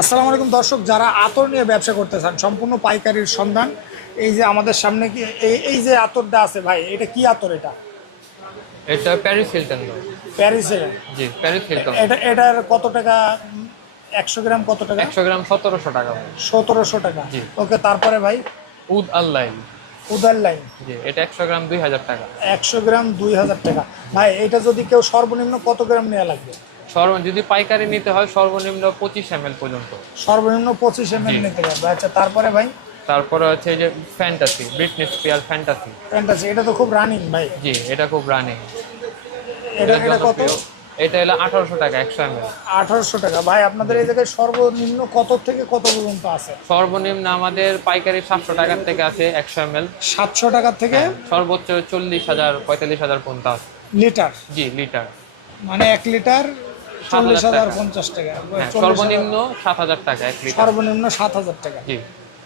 আসসালামু আলাইকুম দর্শক, যারা আতর নিয়ে ব্যবসা করতে চান সম্পূর্ণ পাইকারির সন্ধান। এই যে আমাদের সামনে কি এই যে আতরটা আছে ভাই, এটা কি আতর? এটা এটা প্যারিস হিলটন তো। প্যারিসের। জি, প্যারিস হিলটন। এটার কত টাকা? 100 গ্রাম কত টাকা? 100 গ্রাম 1700 টাকা ভাই। 1700 টাকা। জি। ওকে, তারপরে ভাই উদ আল্লাইন। উদার লাইন। জি, এটা 100 গ্রাম 2000 টাকা। 100 গ্রাম 2000 টাকা। ভাই এটা যদি কেউ সর্বনিম্ন কত গ্রাম নেওয়া লাগবে? যদি পাইকারি নিতে হয় সর্বনিম্ন 25 ml পর্যন্ত। সর্বনিম্ন 25 ml জি। নিতে পারবে। আচ্ছা, তারপরে ভাই তারপরে হচ্ছে এই যে fantasy, Britney spear fantasy. Fantasy, এটা তো খুব রানিং ভাই। জি, এটা খুব রানিং। এটা এটা কত? এটা হলো 1800 টাকা 100 ml। 1800 টাকা। ভাই আপনাদের এই জায়গায় সর্বনিম্ন কত থেকে কত পর্যন্ত আছে? সর্বনিম্ন আমাদের পাইকারি 700 টাকার থেকে আছে 100 ml। 700 টাকা থেকে সর্বোচ্চ 40,000 45,000 পর্যন্ত আছে। লিটার? জি, লিটার। মানে 1 লিটার 7,000 40,050 টাকা। টাকা। হ্যাঁ, 40,000 সর্বনিম্ন 7,000 টাকা 1 লিটার। সর্বনিম্ন 7,000 টাকা। জি।